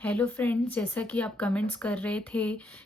Hello friends, जैसा कि आप कमेंट्स कर रहे थे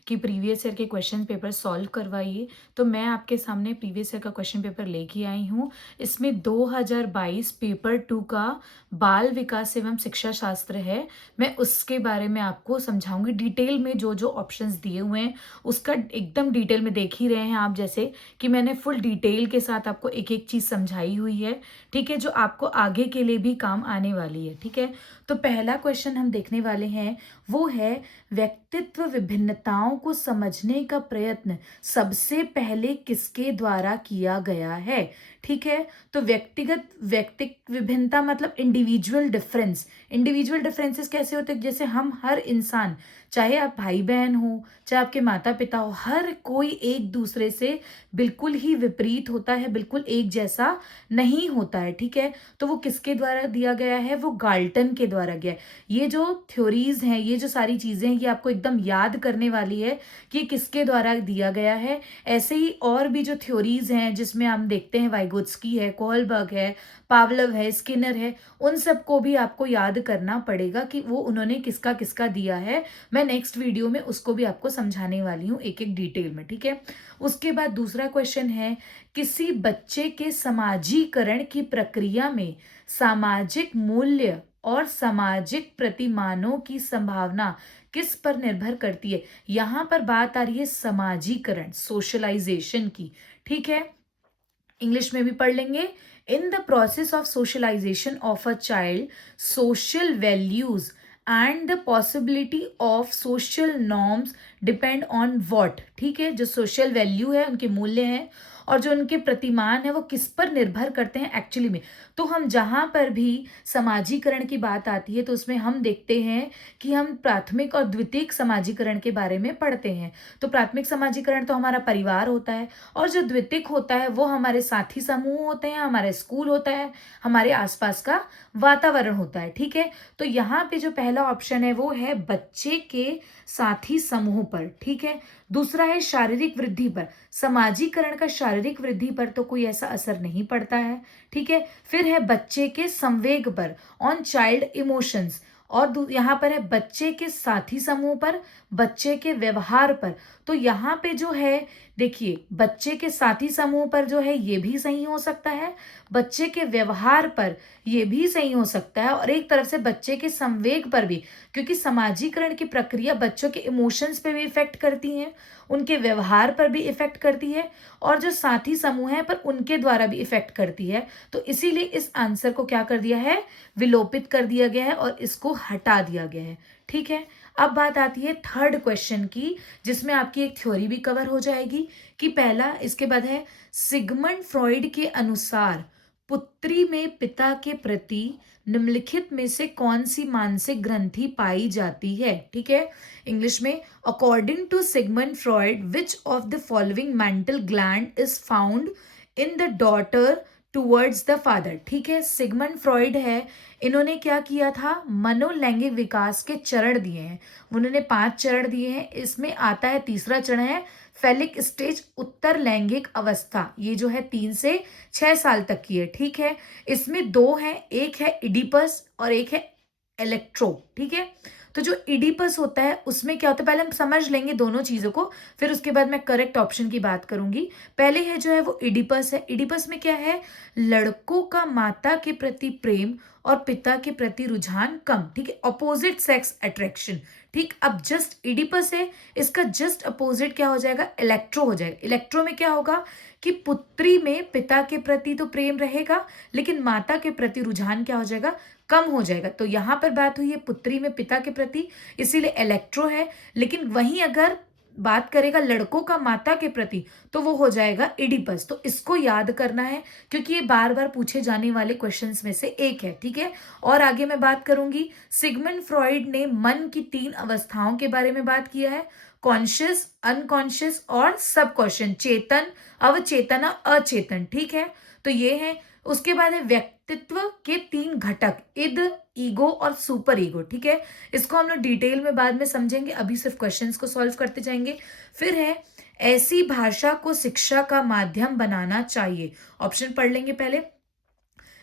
कि प्रीवियस ईयर के क्वेश्चन पेपर सॉल्व करवाइए, तो मैं आपके सामने प्रीवियस ईयर का क्वेश्चन पेपर लेके आई हूँ। इसमें 2022 पेपर 2 का बाल विकास एवं शिक्षा शास्त्र है। मैं उसके बारे में आपको समझाऊंगी डिटेल में। जो जो ऑप्शंस दिए हुए हैं उसका एकदम डिटेल में देख ही रहे हैं आप, जैसे कि मैंने फुल डिटेल के साथ आपको एक एक चीज़ समझाई हुई है। ठीक है, जो आपको आगे के लिए भी काम आने वाली है। ठीक है, तो पहला क्वेश्चन हम देखने वाले हैं, वो है व्यक्तित्व विभिन्नताओं को समझने का प्रयत्न सबसे पहले किसके द्वारा किया गया है। ठीक है, तो व्यक्ति विभिन्नता मतलब इंडिविजुअल डिफरेंस। इंडिविजुअल डिफरेंसेस कैसे होते हैं? जैसे हम हर इंसान, चाहे आप भाई बहन हो, चाहे आपके माता पिता हो, हर कोई एक दूसरे से बिल्कुल ही विपरीत होता है, बिल्कुल एक जैसा नहीं होता है। ठीक है, तो वो किसके द्वारा दिया गया है? वो गाल्टन के द्वारा गया है। ये जो थ्योरीज हैं, ये जो सारी चीजें हैं, ये आपको एकदम याद करने वाली है कि किसके द्वारा दिया गया है। ऐसे ही और भी जो थ्योरीज हैं जिसमें हम देखते हैं, वाइगोत्स्की है, कोहलबर्ग है, पावलव है, स्किनर है, उन सबको भी आपको याद करना पड़ेगा कि वो उन्होंने किसका किसका दिया है। मैं नेक्स्ट वीडियो में उसको भी आपको समझाने वाली हूँ एक एक डिटेल में। ठीक है, उसके बाद दूसरा क्वेश्चन है, किसी बच्चे के समाजीकरण की प्रक्रिया में सामाजिक मूल्य और सामाजिक प्रतिमानों की संभावना किस पर निर्भर करती है। यहां पर बात आ रही है समाजीकरण, सोशलाइजेशन की। ठीक है, इंग्लिश में भी पढ़ लेंगे। In the process of socialisation of a child, social values and the possibility of social norms depend on what. ठीक है, जो सोशल वैल्यू है, उनके मूल्य हैं, और जो उनके प्रतिमान है वो किस पर निर्भर करते हैं एक्चुअली में। तो हम जहां पर भी समाजीकरण की बात आती है तो उसमें हम देखते हैं कि हम प्राथमिक और द्वितीयक समाजीकरण के बारे में पढ़ते हैं। तो प्राथमिक समाजीकरण तो हमारा परिवार होता है, और जो द्वितीयक होता है वो हमारे साथी समूह होते हैं, हमारे स्कूल होता है, हमारे आसपास का वातावरण होता है। ठीक है, तो यहाँ पे जो पहला ऑप्शन है वो है बच्चे के साथी समूह पर। ठीक है, दूसरा है शारीरिक वृद्धि पर। समाजीकरण का शारीरिक वृद्धि पर तो कोई ऐसा असर नहीं पड़ता है। ठीक है, फिर है बच्चे के संवेग पर, ऑन चाइल्ड इमोशंस, और यहाँ पर है बच्चे के साथी समूह पर, बच्चे के व्यवहार पर। तो यहाँ पे जो है, देखिए, बच्चे के साथी समूह पर जो है ये भी सही हो सकता है, बच्चे के व्यवहार पर ये भी सही हो सकता है, और एक तरफ से बच्चे के संवेग पर भी, क्योंकि समाजीकरण की प्रक्रिया बच्चों के इमोशंस पे भी इफेक्ट करती है, उनके व्यवहार पर भी इफेक्ट करती है, और जो साथी समूह है पर उनके द्वारा भी इफेक्ट करती है। तो इसीलिए इस आंसर को क्या कर दिया है? विलोपित कर दिया गया है और इसको हटा दिया गया है। ठीक है, अब बात आती है थर्ड क्वेश्चन की, जिसमें आपकी एक थ्योरी भी कवर हो जाएगी कि पहला, इसके बाद है सिगमंड फ्रॉइड के अनुसार पुत्री में पिता के प्रति निम्नलिखित में से कौन सी मानसिक ग्रंथि पाई जाती है। ठीक है, इंग्लिश में, according to Sigmund Freud which of the following mental gland is found in the daughter towards the father. ठीक है, सिगमंड फ्रॉइड है, इन्होंने क्या किया था? मनोलैंगिक विकास के चरण दिए हैं। उन्होंने 5 चरण दिए हैं, इसमें आता है तीसरा चरण है फेलिक स्टेज, उत्तर लैंगिक अवस्था। ये जो है 3 से 6 साल तक की है। ठीक है, इसमें 2 है, एक है इडिपस और एक है इलेक्ट्रो। ठीक है, तो जो इडिपस होता है उसमें क्या होता है, पहले हम समझ लेंगे दोनों चीजों को, फिर उसके बाद मैं करेक्ट ऑप्शन की बात करूंगी। पहले है जो है वो इडिपस है। इडिपस में क्या है? लड़कों का माता के प्रति प्रेम और पिता के प्रति रुझान कम। ठीक है, अपोजिट सेक्स अट्रैक्शन। ठीक, अब जस्ट इडिपस है, इसका जस्ट अपोजिट क्या हो जाएगा? इलेक्ट्रो हो जाएगा। इलेक्ट्रो में क्या होगा कि पुत्री में पिता के प्रति तो प्रेम रहेगा, लेकिन माता के प्रति रुझान क्या हो जाएगा? कम हो जाएगा। तो यहां पर बात हुई है पुत्री में पिता के प्रति, इसीलिए इलेक्ट्रो है। लेकिन वहीं अगर बात करेगा लड़कों का माता के प्रति, तो वो हो जाएगा इडिपस। तो इसको याद करना है, क्योंकि ये बार बार पूछे जाने वाले क्वेश्चंस में से एक है। ठीक है, और आगे मैं बात करूंगी, सिगमंड फ्रॉइड ने मन की 3 अवस्थाओं के बारे में बात किया है, कॉन्शियस, अनकॉन्शियस और सबकॉन्शियस, चेतन, अवचेतन और अचेतन। ठीक है, तो ये है। उसके बाद है व्यक्तित्व के 3 घटक, इद, ईगो और सुपर ईगो। ठीक है, इसको हम लोग डिटेल में बाद में समझेंगे, अभी सिर्फ क्वेश्चंस को सॉल्व करते जाएंगे। फिर है ऐसी भाषा को शिक्षा का माध्यम बनाना चाहिए। ऑप्शन पढ़ लेंगे पहले,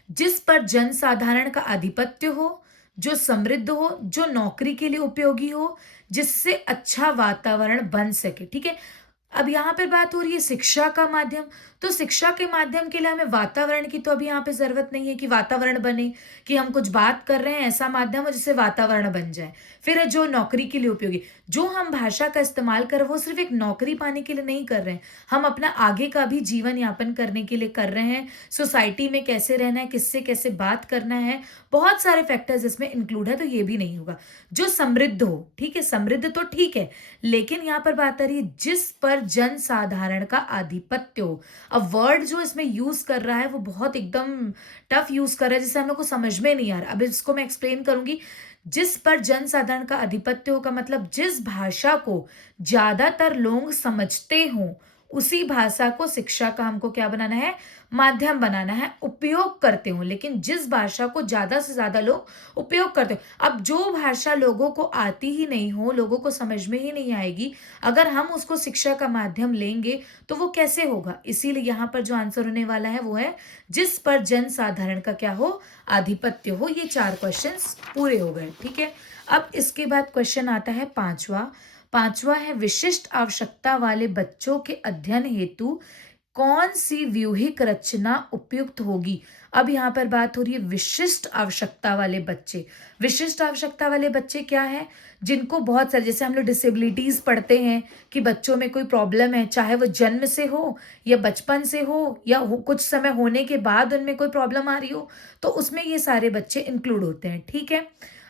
जिस पर जनसाधारण का आधिपत्य हो, जो समृद्ध हो, जो नौकरी के लिए उपयोगी हो, जिससे अच्छा वातावरण बन सके, ठीक है? अब यहाँ पे बात हो रही है शिक्षा का माध्यम, तो शिक्षा के माध्यम के लिए हमें वातावरण की तो अभी यहाँ पे ज़रूरत नहीं है कि वातावरण बने, कि हम कुछ बात कर रहे हैं, ऐसा माध्यम हो जिससे वातावरण बन जाए। फिर है जो नौकरी के लिए उपयोगी, जो हम भाषा का इस्तेमाल कर रहे हैं, वो सिर्फ़ एक नौकरी पाने के लिए नहीं कर रहे हैं, हम अपना आगे का भी जीवन यापन करने के लिए कर रहे हैं, सोसाइटी में कैसे रहना है, किससे कैसे बात करना है, बहुत सारे फैक्टर्स इसमें इंक्लूड है, तो ये भी नहीं होगा। जो समृद्ध हो, ठीक है, समृद्ध तो ठीक है, लेकिन यहाँ पर बात आ रही है जिस पर जनसाधारण का आधिपत्य हो। अब वर्ड जो इसमें यूज कर रहा है वो बहुत एकदम टफ यूज कर रहा है, जिससे हम लोग को समझ में नहीं आ रहा। अब इसको मैं एक्सप्लेन करूंगी। जिस पर जनसाधारण का आधिपत्य हो का मतलब जिस भाषा को ज्यादातर लोग समझते हों, उसी भाषा को शिक्षा का हमको क्या बनाना है, माध्यम बनाना है, उपयोग करते हो। लेकिन जिस भाषा को ज्यादा से ज्यादा लोग उपयोग करते हो, अब जो भाषा लोगों को आती ही नहीं हो, लोगों को समझ में ही नहीं आएगी, अगर हम उसको शिक्षा का माध्यम लेंगे तो वो कैसे होगा। इसीलिए यहाँ पर जो आंसर होने वाला है वो है जिस पर जनसाधारण का क्या हो, आधिपत्य हो। ये 4 क्वेश्चंस पूरे हो गए, ठीक है। अब इसके बाद क्वेश्चन आता है पांचवा है विशिष्ट आवश्यकता वाले बच्चों के अध्ययन हेतु कौन सी व्यूहिक रचना उपयुक्त होगी। अब यहाँ पर बात हो रही है विशिष्ट आवश्यकता वाले बच्चे। विशिष्ट आवश्यकता वाले बच्चे क्या है, जिनको बहुत सारे, जैसे हम लोग डिसेबिलिटीज पढ़ते हैं कि बच्चों में कोई प्रॉब्लम है, चाहे वो जन्म से हो या बचपन से हो या कुछ समय होने के बाद उनमें कोई प्रॉब्लम आ रही हो, तो उसमें ये सारे बच्चे इंक्लूड होते हैं, ठीक है।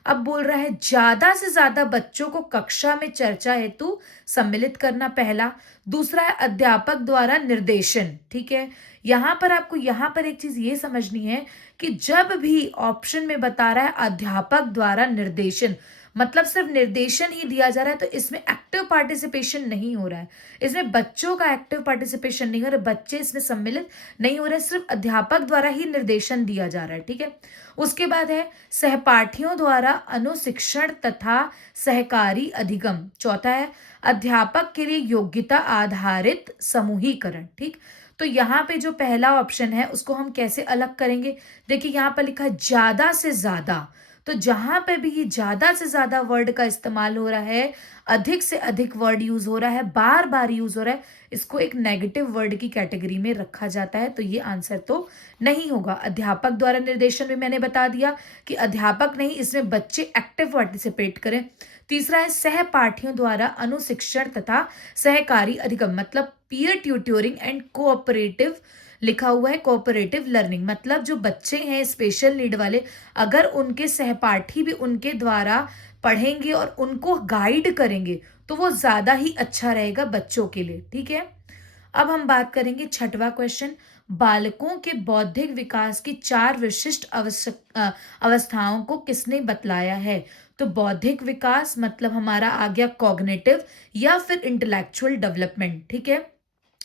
अब बोल रहा है ज्यादा से ज्यादा बच्चों को कक्षा में चर्चा हेतु सम्मिलित करना, पहला। दूसरा है अध्यापक द्वारा निर्देशन, ठीक है। यहां पर आपको यहां पर एक चीज ये समझनी है कि जब भी ऑप्शन में बता रहा है अध्यापक द्वारा निर्देशन, मतलब सिर्फ निर्देशन ही दिया जा रहा है, तो इसमें एक्टिव पार्टिसिपेशन नहीं हो रहा है, इसमें बच्चों का एक्टिव पार्टिसिपेशन नहीं हो रहा है, बच्चे इसमें सम्मिलित नहीं हो रहे, सिर्फ अध्यापक द्वारा ही निर्देशन दिया जा रहा है, ठीक है। उसके बाद है सहपाठियों द्वारा अनुशिक्षण तथा सहकारी अधिगम। चौथा है अध्यापक के लिए योग्यता आधारित समूहीकरण, ठीक। तो यहाँ पे जो पहला ऑप्शन है उसको हम कैसे अलग करेंगे, देखिए यहाँ पर लिखा है ज्यादा से ज्यादा, तो जहां पे भी ये ज्यादा से ज्यादा वर्ड का इस्तेमाल हो रहा है, अधिक से अधिक वर्ड यूज हो रहा है, बार बार यूज हो रहा है, इसको एक नेगेटिव वर्ड की कैटेगरी में रखा जाता है, तो ये आंसर तो नहीं होगा। अध्यापक द्वारा निर्देशन भी मैंने बता दिया कि अध्यापक नहीं, इसमें बच्चे एक्टिव पार्टिसिपेट करें। तीसरा है सहपाठियों द्वारा अनुशिक्षण तथा सहकारी अधिगम, मतलब पीयर ट्यूटोरिंग एंड कोऑपरेटिव लिखा हुआ है, कोऑपरेटिव लर्निंग, मतलब जो बच्चे हैं स्पेशल नीड वाले, अगर उनके सहपाठी भी उनके द्वारा पढ़ेंगे और उनको गाइड करेंगे तो वो ज्यादा ही अच्छा रहेगा बच्चों के लिए, ठीक है। अब हम बात करेंगे छठवां क्वेश्चन, बालकों के बौद्धिक विकास की 4 विशिष्ट अवस्थाओं को किसने बतलाया है। तो बौद्धिक विकास मतलब हमारा आ गया कॉग्निटिव या फिर इंटेलेक्चुअल डेवलपमेंट, ठीक है।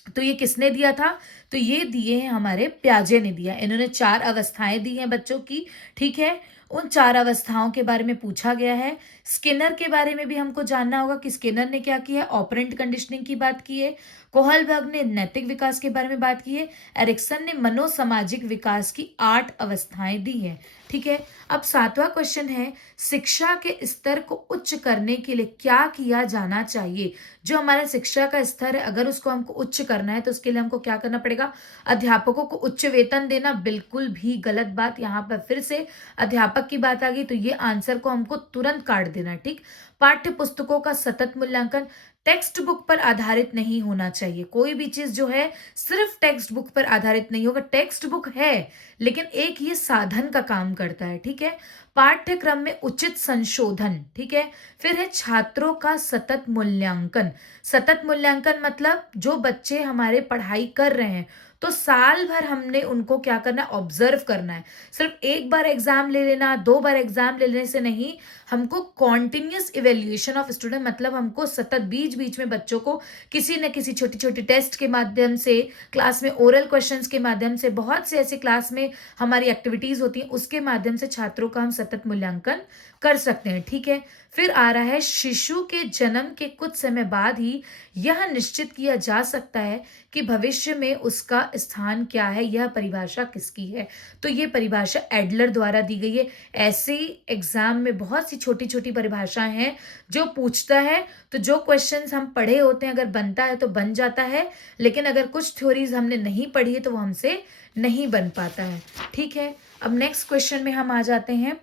तो ये किसने दिया था, तो ये दिए हैं हमारे प्याजे ने दिया। इन्होंने 4 अवस्थाएं दी हैं बच्चों की, ठीक है। उन 4 अवस्थाओं के बारे में पूछा गया है। स्किनर के बारे में भी हमको जानना होगा कि स्किनर ने क्या किया है, ऑपरेंट कंडीशनिंग की बात की है। कोहलबर्ग ने नैतिक विकास के बारे में बात की है। एरिक्सन ने मनोसामाजिक विकास की 8 अवस्थाएं दी हैं, ठीक है। अब 7वां क्वेश्चन है शिक्षा के स्तर को उच्च करने के लिए क्या किया जाना चाहिए। जो हमारा शिक्षा का स्तर है, अगर उसको हमको उच्च करना है तो उसके लिए हमको क्या करना पड़ेगा, अध्यापकों को उच्च वेतन देना, बिल्कुल भी गलत बात। यहाँ पर फिर से अध्यापक की बात आ गई, तो ये आंसर को हमको तुरंत काट देना, ठीक। पाठ्य पुस्तकों का सतत मूल्यांकन, टेक्स्ट बुक पर आधारित नहीं होना चाहिए। कोई भी चीज जो है सिर्फ टेक्स्ट बुक पर आधारित नहीं होगा, टेक्स्ट बुक है लेकिन एक ये साधन का काम करता है, ठीक है। पाठ्यक्रम में उचित संशोधन, ठीक है। फिर है छात्रों का सतत मूल्यांकन। सतत मूल्यांकन मतलब जो बच्चे हमारे पढ़ाई कर रहे हैं तो साल भर हमने उनको क्या करना है, ऑब्जर्व करना है। सिर्फ एक बार एग्जाम ले लेना, 2 बार एग्जाम ले लेने से नहीं, हमको कॉन्टिन्यूस इवेल्युएशन ऑफ स्टूडेंट, मतलब हमको सतत बीच बीच में बच्चों को किसी न किसी छोटी छोटी टेस्ट के माध्यम से, क्लास में ओरल क्वेश्चंस के माध्यम से, बहुत से ऐसे क्लास में हमारी एक्टिविटीज होती हैं उसके माध्यम से छात्रों का हम सतत मूल्यांकन कर सकते हैं, ठीक है। फिर आ रहा है शिशु के जन्म के कुछ समय बाद ही यह निश्चित किया जा सकता है कि भविष्य में उसका स्थान क्या है, यह परिभाषा किसकी है। तो ये परिभाषा एडलर द्वारा दी गई है। ऐसे ही एग्जाम में बहुत सी छोटी छोटी परिभाषाएं हैं जो पूछता है, तो जो क्वेश्चंस हम पढ़े होते हैं अगर बनता है तो बन जाता है, लेकिन अगर कुछ थ्योरीज हमने नहीं पढ़ी है तो वो हमसे नहीं बन पाता है, ठीक है। अब नेक्स्ट क्वेश्चन में हम आ जाते हैं,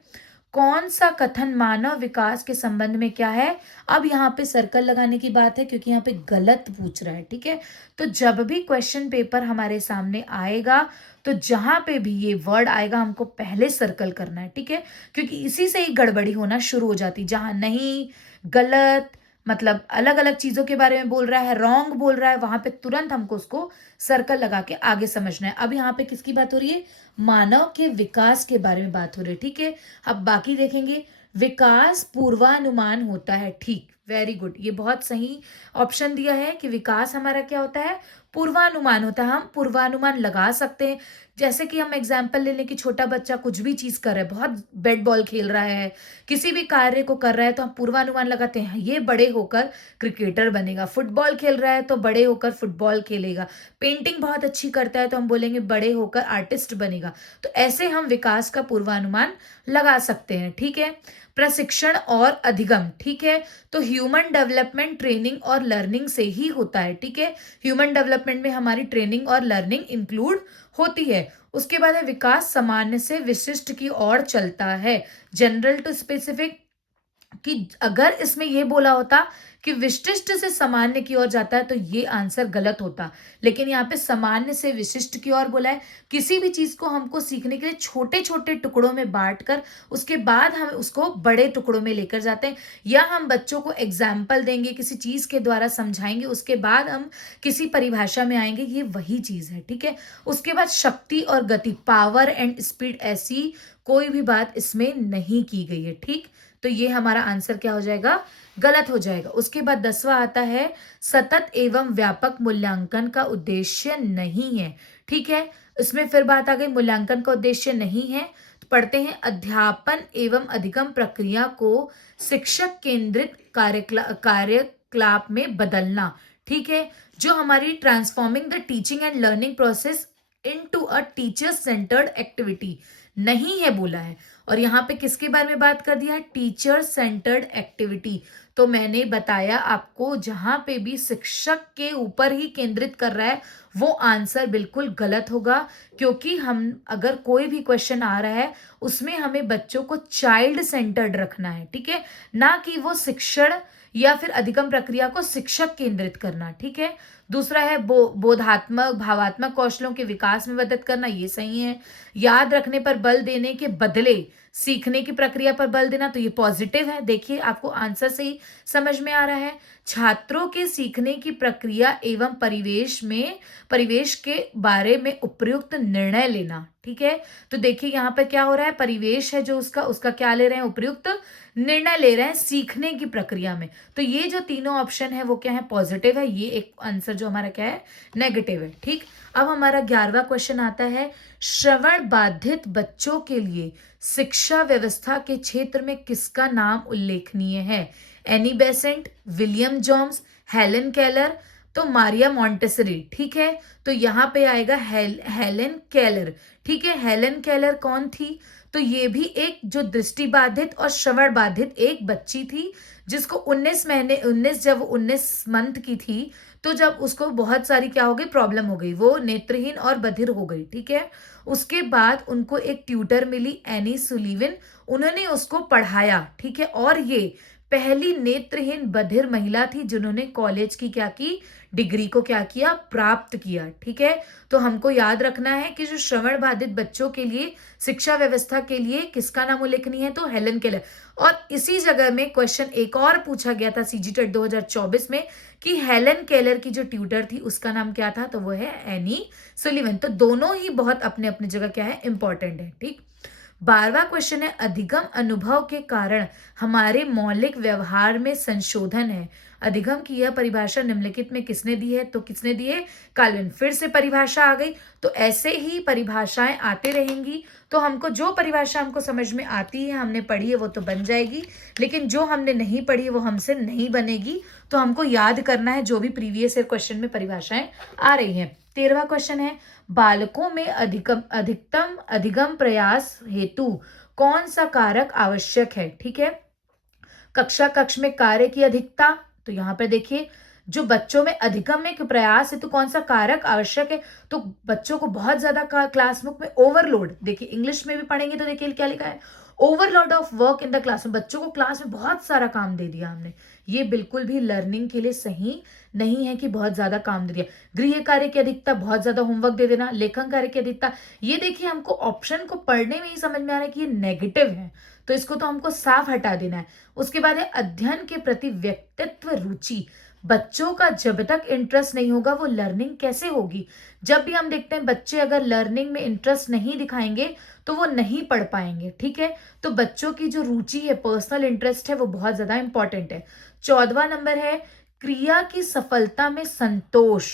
कौन सा कथन मानव विकास के संबंध में क्या है। अब यहाँ पे सर्कल लगाने की बात है क्योंकि यहाँ पे गलत पूछ रहा है, ठीक है। तो जब भी क्वेश्चन पेपर हमारे सामने आएगा तो जहां पे भी ये वर्ड आएगा हमको पहले सर्कल करना है, ठीक है, क्योंकि इसी से ही गड़बड़ी होना शुरू हो जाती। जहां नहीं, गलत, मतलब अलग अलग चीजों के बारे में बोल रहा है, रॉन्ग बोल रहा है, वहां पे तुरंत हमको उसको सर्कल लगा के आगे समझना है। अब यहाँ पे किसकी बात हो रही है, मानव के विकास के बारे में बात हो रही है, ठीक है। अब बाकी देखेंगे, विकास पूर्वानुमान होता है, ठीक, वेरी गुड, ये बहुत सही ऑप्शन दिया है कि विकास हमारा क्या होता है, पूर्वानुमान होता है। हम पूर्वानुमान लगा सकते हैं, जैसे कि हम एग्जाम्पल ले लें कि छोटा बच्चा कुछ भी चीज कर रहा है, बहुत बैट बॉल खेल रहा है, किसी भी कार्य को कर रहा है, तो हम पूर्वानुमान लगाते हैं ये बड़े होकर क्रिकेटर बनेगा। फुटबॉल खेल रहा है तो बड़े होकर फुटबॉल खेलेगा। पेंटिंग बहुत अच्छी करता है तो हम बोलेंगे बड़े होकर आर्टिस्ट बनेगा। तो ऐसे हम विकास का पूर्वानुमान लगा सकते हैं, ठीक है। प्रशिक्षण और अधिगम, ठीक है, तो ह्यूमन डेवलपमेंट ट्रेनिंग और लर्निंग से ही होता है, ठीक है। ह्यूमन डेवलपमेंट में हमारी ट्रेनिंग और लर्निंग इंक्लूड होती है। उसके बाद है विकास सामान्य से विशिष्ट की ओर चलता है, जनरल टू स्पेसिफिक, कि अगर इसमें ये बोला होता कि विशिष्ट से सामान्य की ओर जाता है तो ये आंसर गलत होता, लेकिन यहाँ पे सामान्य से विशिष्ट की ओर बोला है। किसी भी चीज को हमको सीखने के लिए छोटे छोटे टुकड़ों में बांटकर उसके बाद हम उसको बड़े टुकड़ों में लेकर जाते हैं, या हम बच्चों को एग्जाम्पल देंगे, किसी चीज के द्वारा समझाएंगे, उसके बाद हम किसी परिभाषा में आएंगे, ये वही चीज है, ठीक है। उसके बाद शक्ति और गति, पावर एंड स्पीड, ऐसी कोई भी बात इसमें नहीं की गई है, ठीक। तो ये हमारा आंसर क्या हो जाएगा, गलत हो जाएगा। उसके बाद 10वां आता है, सतत एवं व्यापक मूल्यांकन का उद्देश्य नहीं है, ठीक है। इसमें फिर बात आ गई, मूल्यांकन का उद्देश्य नहीं है, तो पढ़ते हैं, अध्यापन एवं अधिगम प्रक्रिया को शिक्षक केंद्रित कार्यकलाप में बदलना, ठीक है। जो हमारी transforming the teaching and learning process into a teacher centred activity नहीं है बोला है। और यहाँ पे किसके बारे में बात कर दिया है, टीचर सेंटर्ड एक्टिविटी। तो मैंने बताया आपको, जहां पे भी शिक्षक के ऊपर ही केंद्रित कर रहा है वो आंसर बिल्कुल गलत होगा, क्योंकि हम अगर कोई भी क्वेश्चन आ रहा है उसमें हमें बच्चों को चाइल्ड सेंटर्ड रखना है, ठीक है, ना कि वो शिक्षण या फिर अधिगम प्रक्रिया को शिक्षक केंद्रित करना, ठीक है। दूसरा है बोधात्मक भावात्मक कौशलों के विकास में मदद करना, ये सही है। याद रखने पर बल देने के बदले सीखने की प्रक्रिया पर बल देना, तो ये पॉजिटिव है। देखिए आपको आंसर से ही समझ में आ रहा है। छात्रों के सीखने की प्रक्रिया एवं परिवेश के बारे में उपयुक्त निर्णय लेना, ठीक है। तो देखिए यहाँ पर क्या हो रहा है, परिवेश है जो उसका क्या ले रहे हैं, उपयुक्त निर्णय ले रहे हैं सीखने की प्रक्रिया में। तो ये जो तीनों ऑप्शन है वो क्या है, पॉजिटिव है। ये एक आंसर जो हमारा क्या है, नेगेटिव है, ठीक। अब हमारा 11वां क्वेश्चन आता है, श्रवण बाधित बच्चों के लिए शिक्षा व्यवस्था के क्षेत्र में किसका नाम उल्लेखनीय है। Annie Besant, William Jones, Helen Keller, तो मारिया मॉन्टेसरी, ठीक है। तो यहाँ पे आएगा हेलन केलर, ठीक है। हेलन केलर कौन थी, तो ये भी एक जो दृष्टिबाधित और श्रवण बाधित एक बच्ची थी, जिसको 19 मंथ की थी, तो जब उसको बहुत सारी क्या हो गई, प्रॉब्लम हो गई, वो नेत्रहीन और बधिर हो गई, ठीक है। उसके बाद उनको एक ट्यूटर मिली, एनी सुलीवन, उन्होंने उसको पढ़ाया, ठीक है। और ये पहली नेत्रहीन बधिर महिला थी जिन्होंने कॉलेज की क्या की, डिग्री को क्या किया, प्राप्त किया, ठीक है। तो हमको याद रखना है कि जो श्रवण बाधित बच्चों के लिए शिक्षा व्यवस्था के लिए किसका नाम उल्लेखनीय है, तो हेलन केलर। और इसी जगह में क्वेश्चन एक और पूछा गया था सीजीटेट 2024 में कि हेलन केलर की जो ट्यूटर थी उसका नाम क्या था, तो वो है एनी सुलिवन। तो दोनों ही बहुत अपने अपने जगह क्या है, इंपॉर्टेंट है, ठीक। 12वां क्वेश्चन है, अधिगम अनुभव के कारण हमारे मौलिक व्यवहार में संशोधन है। अधिगम की यह परिभाषा निम्नलिखित में किसने दी है? तो किसने दी है? काल्विन। फिर से परिभाषा आ गई, तो ऐसे ही परिभाषाएं आते रहेंगी। तो हमको जो परिभाषा हमको समझ में आती है, हमने पढ़ी है, वो तो बन जाएगी, लेकिन जो हमने नहीं पढ़ी है वो हमसे नहीं बनेगी। तो हमको याद करना है जो भी प्रीवियस ईयर क्वेश्चन में परिभाषाएं आ रही हैं। 13वां क्वेश्चन है, बालकों में अधिकतम अधिगम प्रयास हेतु कौन सा कारक आवश्यक है? ठीक है, कक्ष में कार्य की अधिकता। तो यहाँ पे देखिए, जो बच्चों में अधिगम में प्रयास है तो कौन सा कारक आवश्यक है? तो बच्चों को बहुत ज्यादा क्लास बुक में ओवरलोड, देखिए इंग्लिश में भी पढ़ेंगे तो देखिए क्या लिखा है, overload of work in the class में। बच्चों को क्लास में बहुत सारा काम दे दिया हमने, ये बिल्कुल भी लर्निंग के लिए सही नहीं है कि बहुत ज्यादा काम दे दिया। गृह कार्य की अधिकता, बहुत ज्यादा होमवर्क दे देना। लेखन कार्य की अधिकता, ये देखिए हमको ऑप्शन को पढ़ने में ही समझ में आ रहा है कि ये नेगेटिव है, तो इसको तो हमको साफ हटा देना है। उसके बाद है अध्ययन के प्रति व्यक्तित्व रुचि। बच्चों का जब तक इंटरेस्ट नहीं होगा वो लर्निंग कैसे होगी? जब भी हम देखते हैं बच्चे अगर लर्निंग में इंटरेस्ट नहीं दिखाएंगे तो वो नहीं पढ़ पाएंगे। ठीक है, तो बच्चों की जो रुचि है, पर्सनल इंटरेस्ट है, वो बहुत ज्यादा इंपॉर्टेंट है। 14वां नंबर है, क्रिया की सफलता में संतोष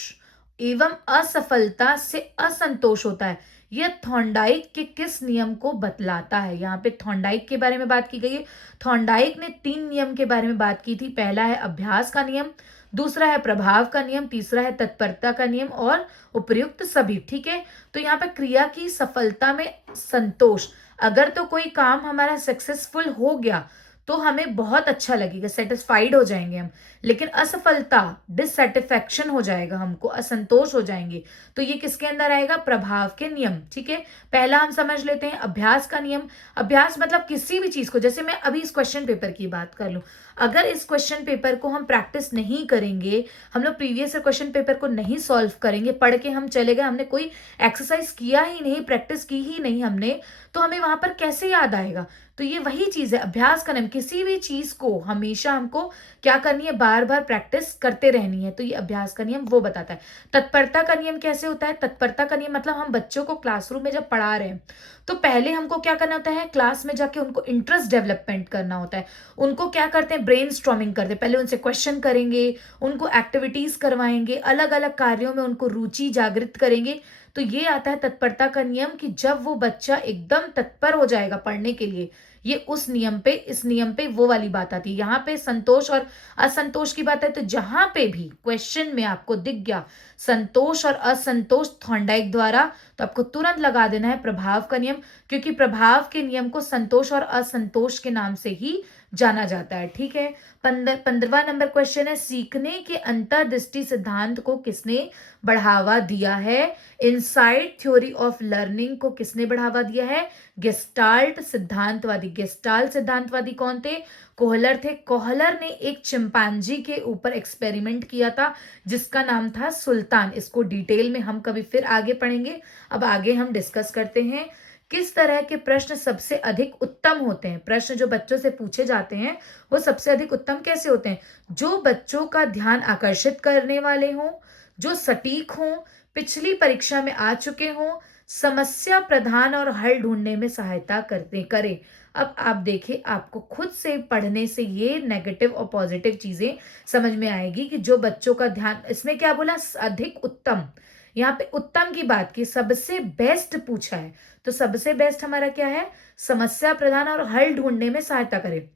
एवं असफलता से असंतोष होता है। यह थॉर्नडाइक के किस नियम को बतलाता है? यहाँ पे थॉर्नडाइक के बारे में बात की गई है। थॉर्नडाइक ने 3 नियम के बारे में बात की थी। पहला है अभ्यास का नियम, दूसरा है प्रभाव का नियम, तीसरा है तत्परता का नियम और उपर्युक्त सभी। ठीक है, तो यहाँ पे क्रिया की सफलता में संतोष, अगर तो कोई काम हमारा सक्सेसफुल हो गया तो हमें बहुत अच्छा लगेगा, सेटिस्फाइड हो जाएंगे हम। लेकिन असफलता, डिससेटिस्फैक्शन हो जाएगा, हमको असंतोष हो जाएंगे, तो ये किसके अंदर आएगा? प्रभाव के नियम। ठीक है, पहला हम समझ लेते हैं अभ्यास का नियम। अभ्यास मतलब किसी भी चीज को, जैसे मैं अभी इस क्वेश्चन पेपर की बात कर लूं, अगर इस क्वेश्चन पेपर को हम प्रैक्टिस नहीं करेंगे, हम लोग प्रीवियस क्वेश्चन पेपर को नहीं सॉल्व करेंगे, पढ़ के हम चले गए, हमने कोई एक्सरसाइज किया ही नहीं, प्रैक्टिस की ही नहीं हमने, तो हमें वहां पर कैसे याद आएगा? तो ये वही चीज है, अभ्यास का नियम। किसी भी चीज को हमेशा हमको क्या करनी है? बार बार प्रैक्टिस करते रहनी है, तो ये अभ्यास का नियम वो बताता है। तत्परता का नियम कैसे होता है? तत्परता का नियम मतलब हम बच्चों को क्लासरूम में जब पढ़ा रहे हैं तो पहले हमको क्या करना होता है? क्लास में जाके उनको इंटरेस्ट डेवलपमेंट करना होता है। उनको क्या करते हैं? ब्रेन स्टॉर्मिंग करते हैं, पहले उनसे क्वेश्चन करेंगे, उनको एक्टिविटीज करवाएंगे, अलग अलग कार्यों में उनको रुचि जागृत करेंगे। तो ये आता है तत्परता का नियम कि जब वो बच्चा एकदम तत्पर हो जाएगा पढ़ने के लिए, ये उस नियम पे, इस नियम पे वो वाली बात आती है। यहाँ पे संतोष और असंतोष की बात है, तो जहां पे भी क्वेश्चन में आपको दिख गया संतोष और असंतोष थॉर्नडाइक द्वारा, तो आपको तुरंत लगा देना है प्रभाव का नियम, क्योंकि प्रभाव के नियम को संतोष और असंतोष के नाम से ही जाना जाता है। ठीक है, 15वां नंबर क्वेश्चन है, सीखने के अंतर्दृष्टि सिद्धांत को किसने बढ़ावा दिया है? इनसाइड थ्योरी ऑफ लर्निंग को किसने बढ़ावा दिया है? गेस्टाल्ट सिद्धांतवादी। गेस्टाल्ट सिद्धांतवादी कौन थे? कोहलर थे। कोहलर ने एक चिंपांजी के ऊपर एक्सपेरिमेंट किया था जिसका नाम था सुल्तान। इसको डिटेल में हम कभी फिर आगे पढ़ेंगे, अब आगे हम डिस्कस करते हैं। किस तरह के प्रश्न सबसे अधिक उत्तम होते हैं? प्रश्न जो बच्चों से पूछे जाते हैं वो सबसे अधिक उत्तम कैसे होते हैं? जो बच्चों का ध्यान आकर्षित करने वाले हों, जो सटीक हों, पिछली परीक्षा में आ चुके हों, समस्या प्रधान और हल ढूंढने में सहायता करते करें। अब आप देखिए, आपको खुद से पढ़ने से ये नेगेटिव और पॉजिटिव चीजें समझ में आएगी कि जो बच्चों का ध्यान, इसने क्या बोला? अधिक उत्तम, यहाँ पे उत्तम की बात की, सबसे बेस्ट पूछा है, तो सबसे बेस्ट हमारा क्या है? समस्या प्रधान और हल ढूंढने में सहायता करे।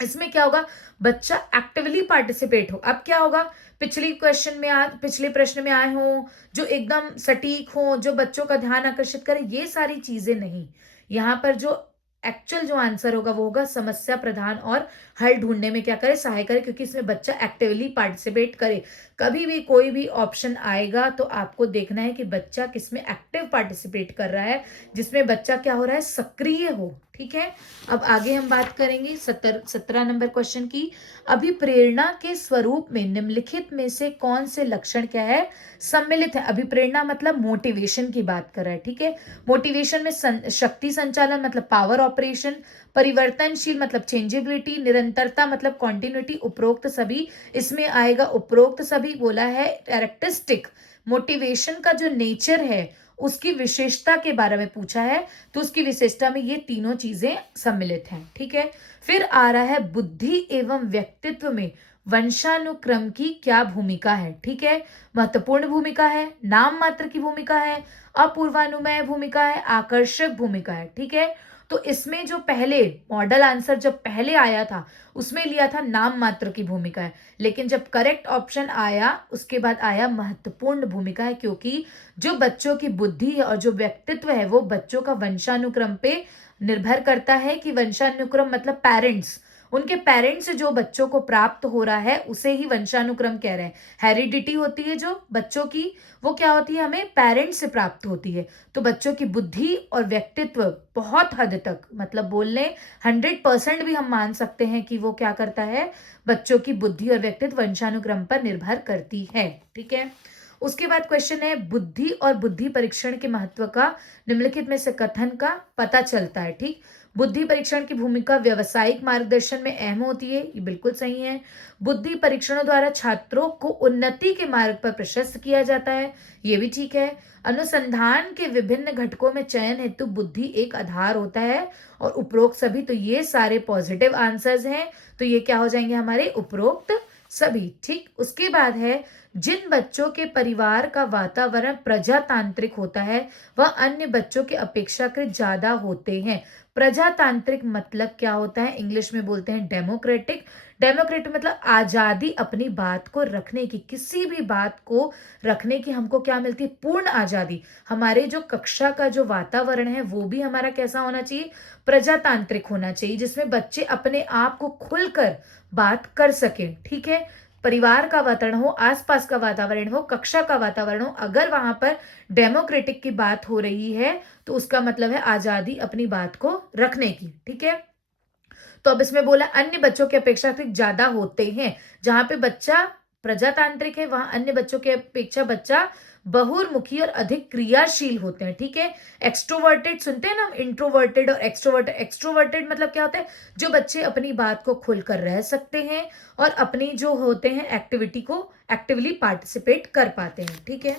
इसमें क्या होगा? बच्चा एक्टिवली पार्टिसिपेट हो। अब क्या होगा? पिछले प्रश्न में आए हों, जो एकदम सटीक हो, जो बच्चों का ध्यान आकर्षित करे, ये सारी चीजें नहीं। यहाँ पर जो एक्चुअल जो आंसर होगा वो होगा समस्या प्रधान और हल ढूंढने में क्या करे? सहाय करे, क्योंकि इसमें बच्चा एक्टिवली पार्टिसिपेट करे। कभी भी कोई भी ऑप्शन आएगा तो आपको देखना है कि बच्चा किसमें एक्टिव पार्टिसिपेट कर रहा है, जिसमें बच्चा क्या हो रहा है? सक्रिय हो। ठीक है, अब आगे हम बात करेंगे 17 नंबर क्वेश्चन की। अभिप्रेरणा के स्वरूप में निम्नलिखित में से कौन से लक्षण क्या है? सम्मिलित है। अभिप्रेरणा मतलब मोटिवेशन की बात कर रहा है। ठीक है, मोटिवेशन में शक्ति संचालन मतलब पावर ऑपरेशन, परिवर्तनशील मतलब चेंजेबिलिटी, निरंतरता मतलब कॉन्टिन्यूटी, उपरोक्त सभी इसमें आएगा। उपरोक्त सभी बोला है कैरेक्टरिस्टिक, मोटिवेशन का जो नेचर है उसकी विशेषता के बारे में पूछा है, तो उसकी विशेषता में ये तीनों चीजें सम्मिलित हैं। ठीक है, फिर आ रहा है बुद्धि एवं व्यक्तित्व में वंशानुक्रम की क्या भूमिका है। ठीक है, महत्वपूर्ण भूमिका है, नाम मात्र की भूमिका है, अपूर्वानुमेय भूमिका है, आकर्षक भूमिका है। ठीक है, तो इसमें जो पहले मॉडल आंसर जब पहले आया था उसमें लिया था नाम मात्र की भूमिका है, लेकिन जब करेक्ट ऑप्शन आया उसके बाद आया महत्वपूर्ण भूमिका है, क्योंकि जो बच्चों की बुद्धि है और जो व्यक्तित्व है वो बच्चों का वंशानुक्रम पे निर्भर करता है। कि वंशानुक्रम मतलब पेरेंट्स, उनके पेरेंट्स से जो बच्चों को प्राप्त हो रहा है उसे ही वंशानुक्रम कह रहे हैं। हेरिडिटी होती है जो बच्चों की, वो क्या होती है, हमें पेरेंट्स से प्राप्त होती है। तो बच्चों की बुद्धि और व्यक्तित्व बहुत हद तक, मतलब बोलने 100% भी हम मान सकते हैं कि वो क्या करता है, बच्चों की बुद्धि और व्यक्तित्व वंशानुक्रम पर निर्भर करती है। ठीक है, उसके बाद क्वेश्चन है बुद्धि और बुद्धि परीक्षण के महत्व का निम्नलिखित में से कथन का पता चलता है। ठीक, बुद्धि परीक्षण की भूमिका व्यवसायिक मार्गदर्शन में अहम होती है, ये बिल्कुल सही है। बुद्धि परीक्षणों द्वारा छात्रों को उन्नति के मार्ग पर प्रशस्त किया जाता है, ये भी ठीक है। अनुसंधान के विभिन्न घटकों में चयन हेतु बुद्धि एक आधार होता है, और उपरोक्त सभी, तो ये सारे पॉजिटिव आंसर्स हैं, तो ये क्या हो जाएंगे हमारे उपरोक्त सभी। ठीक, उसके बाद है जिन बच्चों के परिवार का वातावरण प्रजातांत्रिक होता है वह अन्य बच्चों के अपेक्षाकृत ज्यादा होते हैं। प्रजातांत्रिक मतलब क्या होता है, इंग्लिश में बोलते हैं डेमोक्रेटिक। डेमोक्रेटिक मतलब आजादी अपनी बात को रखने की, किसी भी बात को रखने की हमको क्या मिलती है, पूर्ण आजादी। हमारे जो कक्षा का जो वातावरण है वो भी हमारा कैसा होना चाहिए, प्रजातांत्रिक होना चाहिए, जिसमें बच्चे अपने आप को खुलकर बात कर सके। ठीक है, परिवार का वातावरण हो, आसपास का वातावरण हो, कक्षा का वातावरण हो, अगर वहां पर डेमोक्रेटिक की बात हो रही है तो उसका मतलब है आजादी अपनी बात को रखने की। ठीक है, तो अब इसमें बोला अन्य बच्चों की अपेक्षा ज्यादा होते हैं। जहां पे बच्चा प्रजातांत्रिक है वहां अन्य बच्चों की अपेक्षा बच्चा बहुमुखी और अधिक क्रियाशील होते हैं। ठीक है, एक्सट्रोवर्टेड सुनते हैं ना, इंट्रोवर्टेड और एक्सट्रोवर्टेड। एक्सट्रोवर्टेड मतलब क्या होता है, जो बच्चे अपनी बात को खुलकर रह सकते हैं और अपनी जो होते हैं एक्टिविटी को एक्टिवली पार्टिसिपेट कर पाते हैं। ठीक है,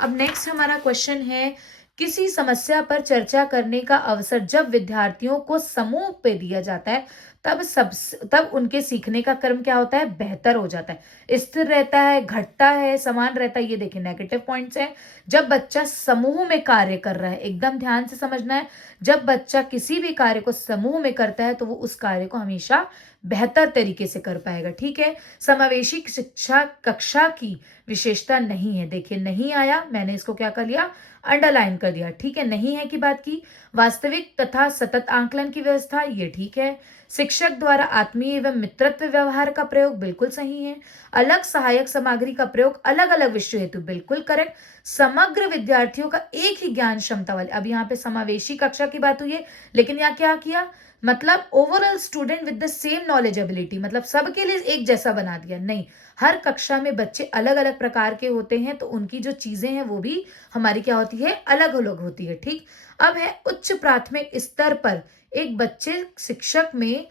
अब नेक्स्ट हमारा क्वेश्चन है किसी समस्या पर चर्चा करने का अवसर जब विद्यार्थियों को समूह पे दिया जाता है तब उनके सीखने का क्रम क्या होता है, बेहतर हो जाता है, स्थिर रहता है, घटता है, समान रहता है। ये देखिए नेगेटिव पॉइंट्स हैं। जब बच्चा समूह में कार्य कर रहा है, एकदम ध्यान से समझना है, जब बच्चा किसी भी कार्य को समूह में करता है तो वो उस कार्य को हमेशा बेहतर तरीके से कर पाएगा। ठीक है, समावेशी शिक्षा कक्षा की विशेषता नहीं है। देखिए नहीं आया, मैंने इसको क्या कर लिया, अंडरलाइन कर दिया। ठीक है, नहीं है की बात की। वास्तविक तथा सतत आंकलन की व्यवस्था, ये ठीक है। शिक्षक द्वारा आत्मीय एवं मित्रत्व व्यवहार का प्रयोग, बिल्कुल सही है। अलग सहायक सामग्री का प्रयोग अलग अलग विषय हेतु, बिल्कुल करेक्ट। समग्र विद्यार्थियों का एक ही ज्ञान क्षमता वाले, अब यहाँ पे समावेशी कक्षा की बात हुई है, लेकिन यहाँ क्या किया, मतलब overall student with the same knowledge ability, मतलब सबके लिए एक जैसा बना दिया, नहीं। हर कक्षा में बच्चे अलग अलग प्रकार के होते हैं, तो उनकी जो चीजें हैं वो भी हमारी क्या होती है, अलग अलग होती है। ठीक, अब है उच्च प्राथमिक स्तर पर एक बच्चे शिक्षक में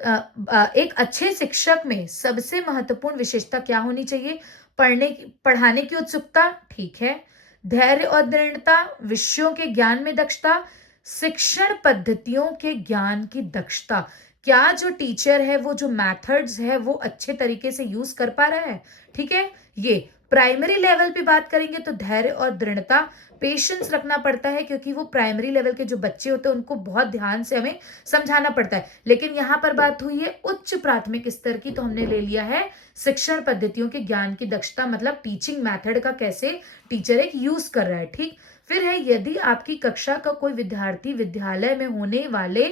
एक अच्छे शिक्षक में सबसे महत्वपूर्ण विशेषता क्या होनी चाहिए, पढ़ाने की उत्सुकता, ठीक है। धैर्य और दृढ़ता, विषयों के ज्ञान में दक्षता, शिक्षण पद्धतियों के ज्ञान की दक्षता, क्या जो टीचर है वो जो मेथड्स है वो अच्छे तरीके से यूज कर पा रहा है। ठीक है, ये प्राइमरी लेवल पे बात करेंगे तो धैर्य और दृढ़ता, पेशेंस रखना पड़ता है, क्योंकि वो प्राइमरी लेवल के जो बच्चे होते हैं उनको बहुत ध्यान से हमें समझाना पड़ता है। लेकिन यहाँ पर बात हुई है उच्च प्राथमिक स्तर की, तो हमने ले लिया है शिक्षण पद्धतियों के ज्ञान की दक्षता, मतलब टीचिंग मेथड का कैसे टीचर एक यूज कर रहा है। ठीक, फिर है यदि आपकी कक्षा का कोई विद्यार्थी विद्यालय में होने वाले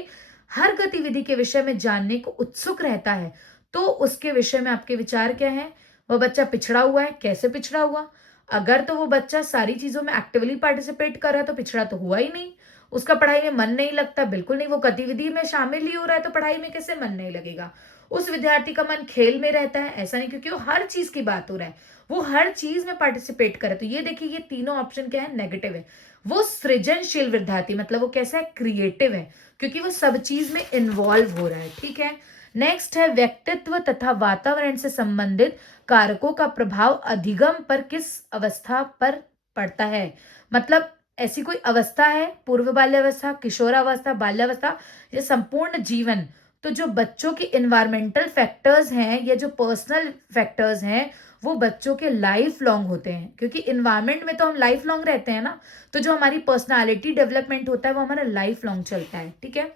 हर गतिविधि के विषय में जानने को उत्सुक रहता है तो उसके विषय में आपके विचार क्या है, वह बच्चा पिछड़ा हुआ है, कैसे पिछड़ा हुआ, अगर तो वो बच्चा सारी चीजों में एक्टिवली पार्टिसिपेट कर रहा है तो पिछड़ा तो हुआ ही नहीं। उसका पढ़ाई में मन नहीं लगता, बिल्कुल नहीं, वो गतिविधि में शामिल ही हो रहा है तो पढ़ाई में कैसे मन नहीं लगेगा। उस विद्यार्थी का मन खेल में रहता है, ऐसा नहीं, क्योंकि वो हर चीज की बात हो रहा है, वो हर चीज में पार्टिसिपेट करे। तो ये देखिए ये तीनों ऑप्शन क्या है, नेगेटिव है। वो सृजनशील विद्यार्थी, मतलब वो कैसा है, क्रिएटिव है, क्योंकि वो सब चीज में इन्वॉल्व हो रहा है। ठीक है, नेक्स्ट है व्यक्तित्व तथा वातावरण से संबंधित कारकों का प्रभाव अधिगम पर किस अवस्था पर पड़ता है, मतलब ऐसी कोई अवस्था है, पूर्व बाल्यावस्था, किशोरावस्था, बाल्यावस्था या संपूर्ण जीवन, तो जो बच्चों के इन्वायरमेंटल फैक्टर्स हैं या जो पर्सनल फैक्टर्स हैं वो बच्चों के लाइफ लॉन्ग होते हैं, क्योंकि इन्वायरमेंट में तो हम लाइफ लॉन्ग रहते हैं ना, तो जो हमारी पर्सनालिटी डेवलपमेंट होता है वो हमारा लाइफ लॉन्ग चलता है। ठीक है,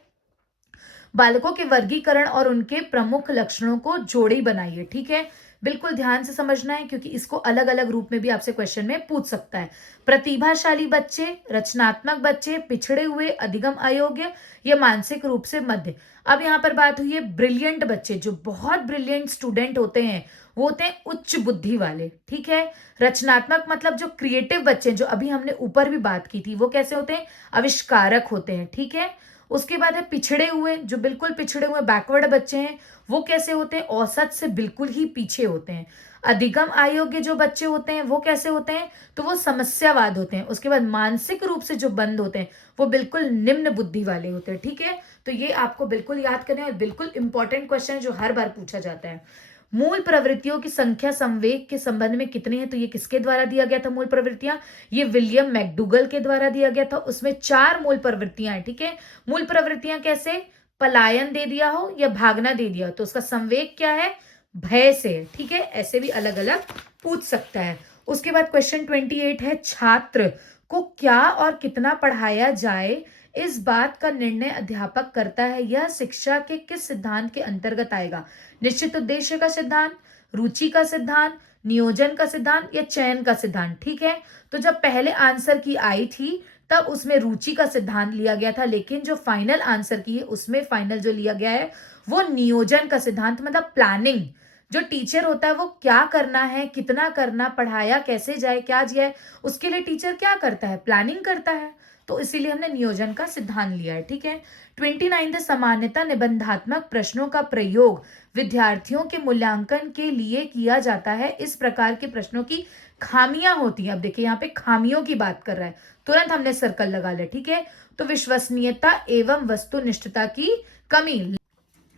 बालकों के वर्गीकरण और उनके प्रमुख लक्षणों को जोड़ी बनाइए। ठीक है, बिल्कुल ध्यान से समझना है क्योंकि इसको अलग अलग रूप में भी आपसे क्वेश्चन में पूछ सकता है। प्रतिभाशाली बच्चे, रचनात्मक बच्चे, पिछड़े हुए, अधिगम अयोग्य या मानसिक रूप से मध्य। अब यहाँ पर बात हुई है ब्रिलियंट बच्चे, जो बहुत ब्रिलियंट स्टूडेंट होते हैं वो होते हैं उच्च बुद्धि वाले। ठीक है, रचनात्मक मतलब जो क्रिएटिव बच्चे, जो अभी हमने ऊपर भी बात की थी, वो कैसे होते हैं, आविष्कारक होते हैं। ठीक है, उसके बाद है पिछड़े हुए, जो बिल्कुल पिछड़े हुए बैकवर्ड बच्चे हैं वो कैसे होते हैं, औसत से बिल्कुल ही पीछे होते हैं। अधिगम अयोग्य जो बच्चे होते हैं वो कैसे होते हैं, तो वो समस्यावाद होते हैं। उसके बाद मानसिक रूप से जो बंद होते हैं वो बिल्कुल निम्न बुद्धि वाले होते हैं। ठीक है, तो ये आपको बिल्कुल याद करना है और बिल्कुल इंपॉर्टेंट क्वेश्चन है जो हर बार पूछा जाता है। मूल प्रवृत्तियों की संख्या संवेग के संबंध में कितनी है, तो ये किसके द्वारा दिया गया था मूल प्रवृत्तियां, ये विलियम मैकडूगल के द्वारा दिया गया था। उसमें 4 मूल प्रवृत्तियां हैं। ठीक है, मूल प्रवृत्तियां कैसे, पलायन दे दिया हो या भागना दे दिया हो तो उसका संवेग क्या है, भय से। ठीक है, ऐसे भी अलग अलग पूछ सकता है। उसके बाद क्वेश्चन 28 है, छात्र को क्या और कितना पढ़ाया जाए इस बात का निर्णय अध्यापक करता है, यह शिक्षा के किस सिद्धांत के अंतर्गत आएगा। निश्चित उद्देश्य का सिद्धांत, रुचि का सिद्धांत, नियोजन का सिद्धांत या चयन का सिद्धांत। ठीक है, तो जब पहले आंसर की आई थी तब उसमें रुचि का सिद्धांत लिया गया था, लेकिन जो फाइनल आंसर की है उसमें फाइनल जो लिया गया है वो नियोजन का सिद्धांत, मतलब प्लानिंग। जो टीचर होता है वो क्या करना है, कितना करना, पढ़ाया कैसे जाए, क्या जाए, उसके लिए टीचर क्या करता है, प्लानिंग करता है। तो इसीलिए हमने नियोजन का सिद्धांत लिया है। ठीक है, 29 सामान्यता निबंधात्मक प्रश्नों का प्रयोग विद्यार्थियों के मूल्यांकन के लिए किया जाता है। इस प्रकार के प्रश्नों की खामियां होती हैं। अब देखिए यहाँ पे खामियों की बात कर रहा है, तुरंत हमने सर्कल लगा लिया। ठीक है, तो विश्वसनीयता एवं वस्तुनिष्ठता की कमी,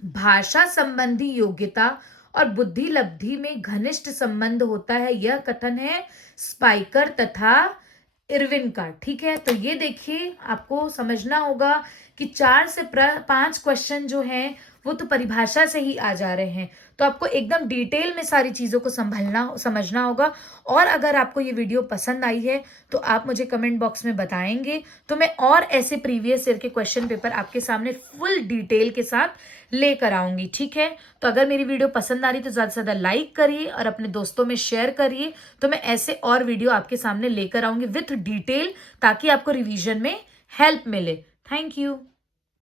भाषा संबंधी योग्यता और बुद्धि लब्धि में घनिष्ठ संबंध होता है, यह कथन है स्पाइकर तथा इरविन का। ठीक है, तो ये देखिए आपको समझना होगा कि 4 से 5 क्वेश्चन जो हैं वो तो परिभाषा से ही आ जा रहे हैं, तो आपको एकदम डिटेल में सारी चीज़ों को समझना होगा। और अगर आपको ये वीडियो पसंद आई है तो आप मुझे कमेंट बॉक्स में बताएंगे, तो मैं और ऐसे प्रीवियस ईयर के क्वेश्चन पेपर आपके सामने फुल डिटेल के साथ लेकर आऊंगी। ठीक है, तो अगर मेरी वीडियो पसंद आ रही तो ज़्यादा से ज़्यादा लाइक करिए और अपने दोस्तों में शेयर करिए, तो मैं ऐसे और वीडियो आपके सामने लेकर आऊंगी विथ डिटेल, ताकि आपको रिवीजन में हेल्प मिले। Thank you.